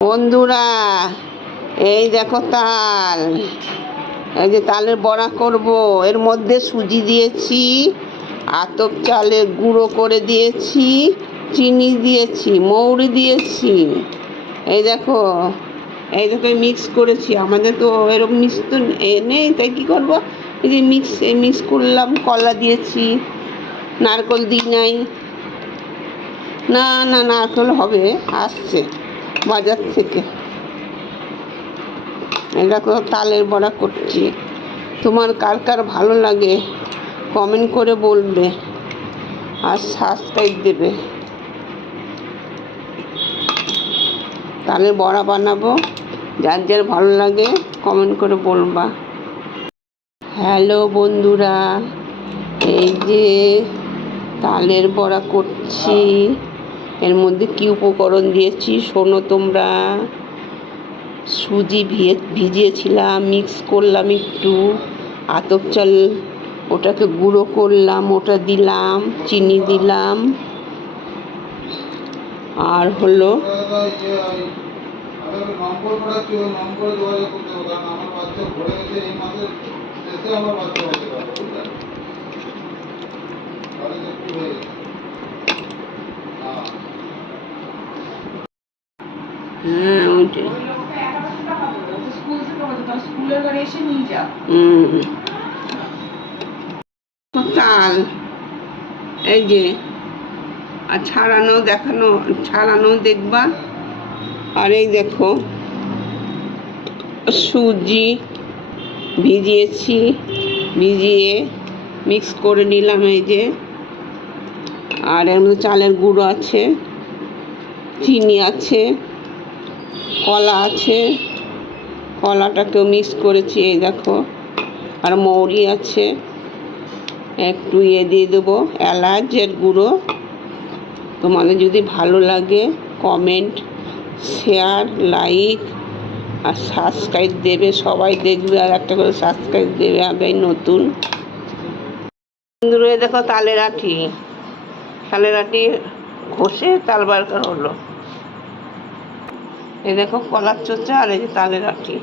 বন্ধুরা এই দেখো তাল, এই যে তালের বড়া করব। এর মধ্যে সুজি দিয়েছি, আতপ চালের গুঁড়ো করে দিয়েছি, চিনি দিয়েছি, মৌরি দিয়েছি। এই দেখো মিক্স করেছি। আমাদের তো এরকম মিক্স তো নেই, তাই কী করবো, এই যে মিক্স করলাম। কলা দিয়েছি, নারকেল দিই নাই। না নারকেল হবে, আসছে বাজার থেকে। দেখো তালের বড়া করছি। তোমার কার কার ভালো লাগে কমেন্ট করে বলবে, আর সাবস্ক্রাইব দেবে। তালের বড়া বানাবো, যার যার ভালো লাগে কমেন্ট করে বলবা। হ্যালো বন্ধুরা, এই যে তালের বড়া করছি। এর মধ্যে কি উপকরণ দিয়েছি শোনো তোমরা। সুজি ভিজিয়েছিলাম, মিক্স করলাম একটু, আতপ চাল ওটাকে গুঁড়ো করলাম, ওটা দিলাম, চিনি দিলাম, আর হলো তাল, এই যে, আর ছাড়ানো দেখবা। আর এই দেখো সুজি ভিজিয়ে মিক্স করে নিলাম, এই যে। আর এর মধ্যে চালের গুঁড়ো আছে, চিনি আছে, কলা আছে, কলাটাকেও মিক্স করেছি, এই দেখো। আর মৌরি আছে, একটু দিয়ে দেবো, এলাচের গুঁড়ো। তোমাদের যদি ভালো লাগে কমেন্ট, শেয়ার, লাইক আর সাবস্ক্রাইব দেবে। সবাই দেখবে আর একটা করে সাবস্ক্রাইব দেবে। আমি নতুন বন্ধুরা, দেখো তালের আটি ঘষে তাল বার করা হলো। এই দেখো কলার চোচা, আর এই যে তালের আটি।